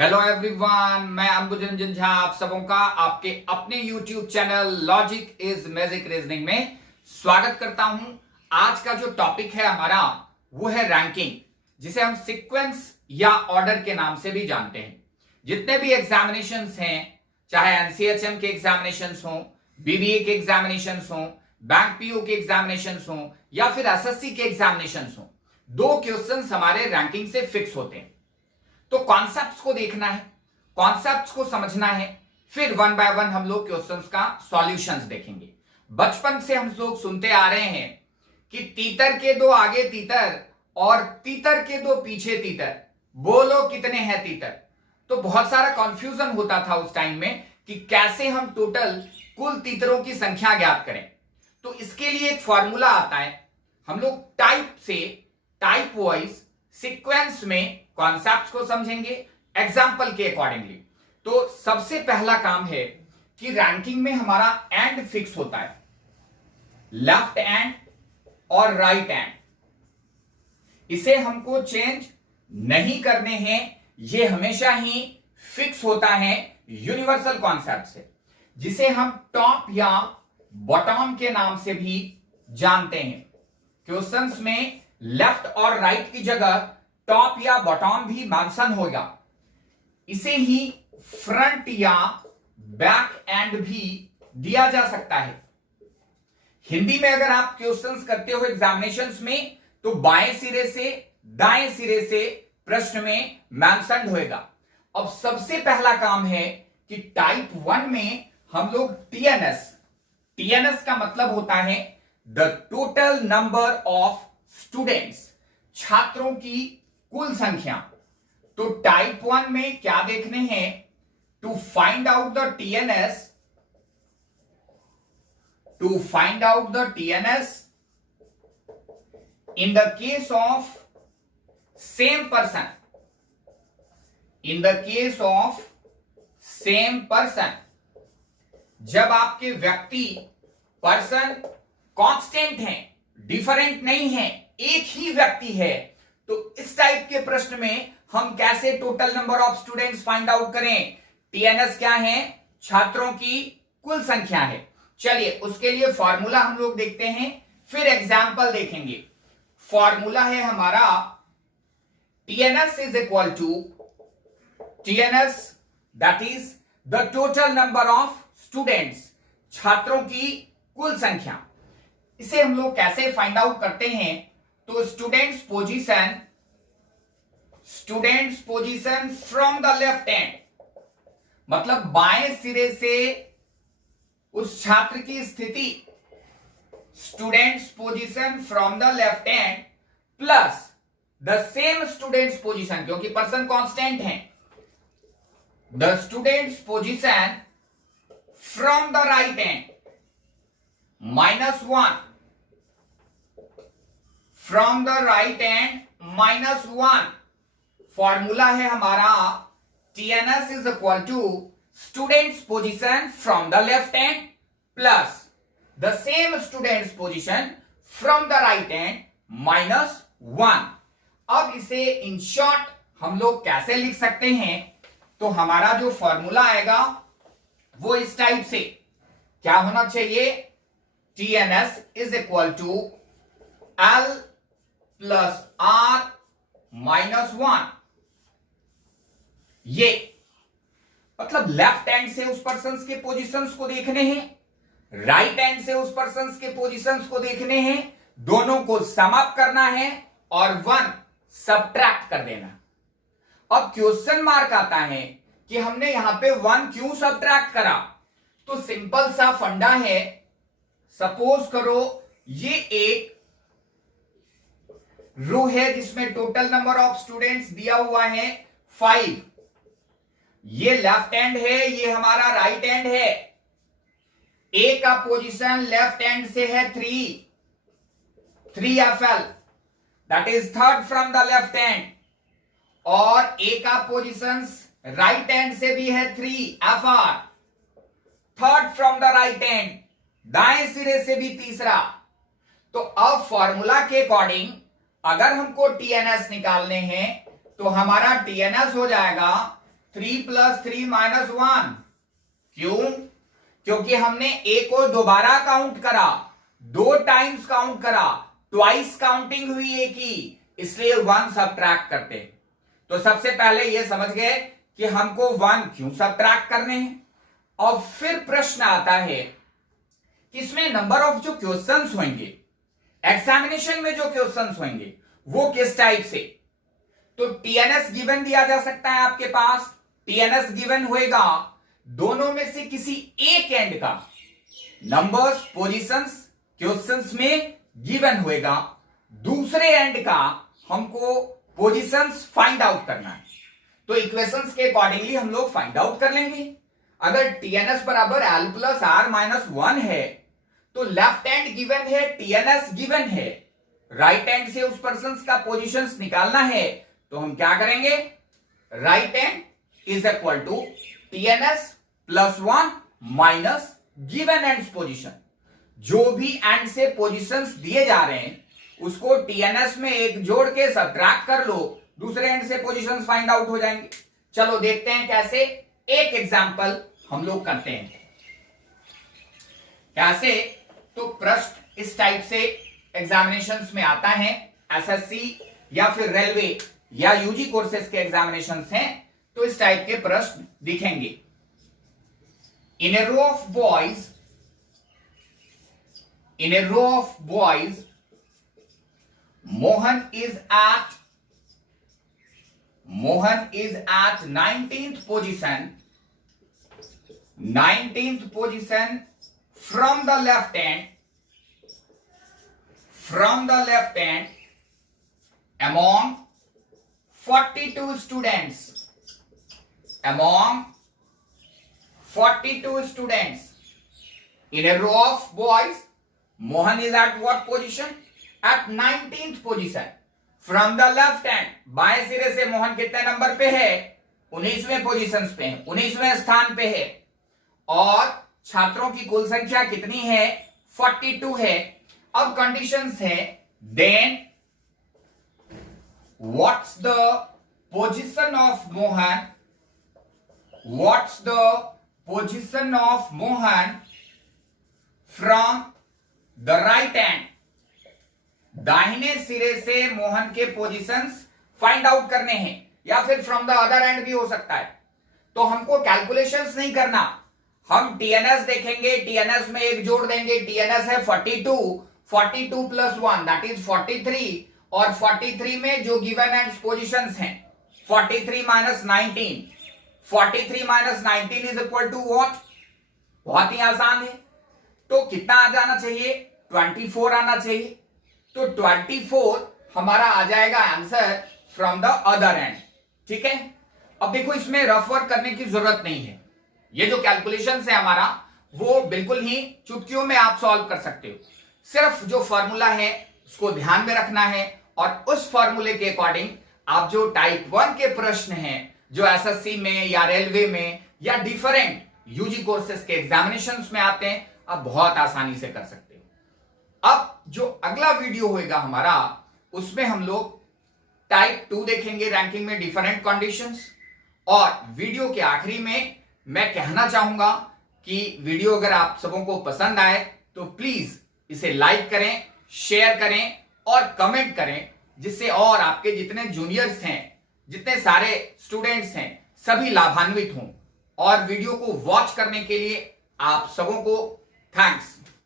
Hello everyone, मैं अंबुजरंजन झा आप सबों का आपके अपने YouTube channel logic is magic reasoning में स्वागत करता हूं। आज का जो टॉपिक है हमारा वो है रैंकिंग, जिसे हम सीक्वेंस या ऑर्डर के नाम से भी जानते हैं। जितने भी एग्जामिनेशंस हैं, चाहे एनसीएचएम के एग्जामिनेशंस हों, बीबीए के एग्जामिनेशंस हों, बैंक पीओ के एग्जामिनेशंस हों या फिर एसएससी के एग्जामिनेशंस हों, दो क्वेश्चंस हमारे रैंकिंग से फिक्स होते हैं। तो कॉन्सेप्ट्स को देखना है, कॉन्सेप्ट्स को समझना है, फिर वन बाय वन हम लोग क्वेश्चंस का सॉल्यूशंस देखेंगे। बचपन से हम लोग सुनते आ रहे हैं कि तीतर के दो आगे तीतर और तीतर के दो पीछे तीतर, बोलो कितने हैं तीतर। तो बहुत सारा कंफ्यूजन होता था उस टाइम में कि कैसे हम टोटल कुल तीतरों की संख्या ज्ञात करें। तो इसके लिए एक फॉर्मूला आता है। हम लोग टाइप से टाइप वाइज सीक्वेंस में कॉन्सेप्ट्स को समझेंगे एग्जाम्पल के अकॉर्डिंगली। तो सबसे पहला काम है कि रैंकिंग में हमारा एंड फिक्स होता है, लेफ्ट एंड और राइट एंड। इसे हमको चेंज नहीं करने हैं, ये हमेशा ही फिक्स होता है यूनिवर्सल कॉन्सेप्ट से, जिसे हम टॉप या बॉटम के नाम से भी जानते हैं। क्वेश्चंस में लेफ्ट और राइट की जगह टॉप या बॉटम भी मेंशन होगा। इसे ही फ्रंट या बैक एंड भी दिया जा सकता है। हिंदी में अगर आप क्वेश्चंस करते हो एग्जामिनेशंस में, तो बाएं सिरे से दाएं सिरे से प्रश्न में मेंशन होगा। अब सबसे पहला काम है कि टाइप 1 में हम लोग टीएनएस का मतलब होता है the total number of students, छात्रों की कुल संख्या। तो टाइप 1 में क्या देखने हैं, to find out the TNS in the case of same person, जब आपके व्यक्ति पर्सन कांस्टेंट हैं, डिफरेंट नहीं है, एक ही व्यक्ति है, तो इस टाइप के प्रश्न में हम कैसे total number of students find out करें। टीएनएस क्या है, छात्रों की कुल संख्या है। चलिए उसके लिए फॉर्मूला हम लोग देखते हैं, फिर एग्जाम्पल देखेंगे। फॉर्मूला है हमारा TNS is equal to TNS that is the total number of students, छात्रों की कुल संख्या। इसे हम लोग कैसे फाइंड आउट करते हैं, तो students position from the left hand, मतलब बाएं सिरे से उस छात्र की स्थिति, students position from the left hand plus the same students position, क्योंकि पर्सन कांस्टेंट है, the students position from the right hand -1 from the right hand -1। Formula है हमारा TNS is equal to students position from the left hand plus the same students position from the right hand -1। अब इसे in short हम लोग कैसे लिख सकते हैं, तो हमारा जो फॉर्मूला आएगा वो इस टाइप से क्या होना चाहिए, TNS is equal to L plus R -1। ये मतलब लेफ्ट हैंड से उस पर्सन के पोजीशंस को देखने हैं, राइट हैंड से उस पर्सन के पोजीशंस को देखने हैं, दोनों को सम अप करना है और 1 सबट्रैक्ट कर देना। अब क्वेश्चन मार्क आता है कि हमने यहां पे 1 क्यों सबट्रैक्ट करा, तो सिंपल सा फंडा है। सपोज करो ये एक रो है जिसमें टोटल नंबर ऑफ स्टूडेंट्स दिया हुआ है 5, ये लेफ्ट हैंड है, ये हमारा राइट हैंड है। ए का पोजीशन लेफ्ट हैंड से है 3 FL, that is third from the left hand, और ए का पोजीशन राइट हैंड से भी है 3 FR, third from the right hand, दाएं सिरे से भी तीसरा। तो अब फॉर्मूला के अकॉर्डिंग अगर हमको टीएनएस निकालने हैं, तो हमारा टीएनएस हो जाएगा 3 + 3 - 1। क्यों? क्योंकि हमने ए को दोबारा काउंट करा, 2 टाइम्स काउंट करा, ट्वाइस काउंटिंग हुई ए की, इसलिए 1 सबट्रैक्ट करते। तो सबसे पहले ये समझ गए कि हमको 1 क्यों सबट्रैक्ट करने हैं। और फिर प्रश्न आता है कि इसमें नंबर ऑफ जो क्वेश्चंस होंगे, एग्जामिनेशन में जो क्वेश्चंस होंगे वो किस टाइप से। तो टीएनएस गिवन दिया जा सकता है आपके पास, टीएनएस गिवन होएगा दोनों में से किसी एक एंड का, नंबर्स पोजीशंस क्वेश्चंस में गिवन होएगा, दूसरे एंड का हमको पोजीशंस फाइंड आउट करना है। तो इक्वेशंस के अकॉर्डिंगली हम लोग फाइंड आउट कर लेंगे। अगर टीएनएस बराबर L + R - 1 है तो लेफ्ट हैंड गिवन है, टीएनएस गिवन है, राइट हैंड से उस पर्सन का पोजीशंस निकालना है। तो हम क्या करेंगे, right hand is equal to TNS + 1 minus given ends position. जो भी एंड से पोजीशंस दिए जा रहे हैं उसको टीएनएस में एक जोड़ के सबट्रैक्ट कर लो, दूसरे एंड से पोजीशंस फाइंड आउट हो जाएंगे। चलो देखते हैं कैसे। एक एग्जांपल हम लोग करते हैं कैसे। तो प्रश्न इस टाइप से एग्जामिनेशंस में आता है, एसएससी या फिर रेलवे या यूजी कोर्सेज के एग्जामिनेशंस हैं तो इस टाइप के प्रश्न दिखेंगे। In a row of boys, in a row of boys, Mohan is at 19th position, 19th position from the left hand among 42 students, in a row of boys Mohan is at what position? At 19th position. From the left hand, बाएं सिरे से मोहन कितने number पे है? 19वें position पे है, 19वें स्थान पे है। और छात्रों की कुल संख्या कितनी है? 42 है। अब कंडीशंस है, then what's the position of Mohan? What's the position of Mohan from the right hand? दाहिने सिरे से मोहन के पोजीशंस फाइंड आउट करने हैं, या फिर फ्रॉम द अदर एंड भी हो सकता है। तो हमको कैलकुलेशंस नहीं करना, हम टीएनएस देखेंगे, टीएनएस में एक जोड़ देंगे, टीएनएस है 42, 42 + 1 दैट इज 43, और 43 में जो गिवन एंड पोजीशंस हैं 43 - 19, 43 - 19 इज इक्वल टू व्हाट? बहुत ही आसान है। तो कितना आ जाना चाहिए? 24 आना चाहिए। तो 24 हमारा आ जाएगा answer from the other and. ठीक है, अब देखो इसमें रफ वर्क करने की जरूरत नहीं है। ये जो कैलकुलेशंस है हमारा वो बिल्कुल ही चुटकियों में आप सॉल्व कर सकते हो। सिर्फ जो फॉर्मूला है उसको ध्यान में रखना है, और उस फॉर्मूले के अकॉर्डिंग आप जो टाइप 1 के प्रश्न हैं जो एसएससी में या रेलवे में या डिफरेंट यूजी कोर्सेज के एग्जामिनेशंस में आते हैं, आप बहुत आसानी से कर सकते हो। अब जो अगला वीडियो होगा हमारा, उसमें हम लोग टाइप 2 देखेंगे रैंकिंग में डिफरेंट कंडीशंस। और वीडियो के आखिरी में मैं कहना चाहूंगा कि वीडियो अगर आप सबों को पसंद आए तो प्लीज इसे लाइक करें, शेयर करें और कमेंट करें, जिससे और आपके जितने जूनियर्स हैं, जितने सारे स्टूडेंट्स हैं, सभी लाभान्वित हों। और वीडियो को वॉच करने के लिए आप सबों को थैंक्स।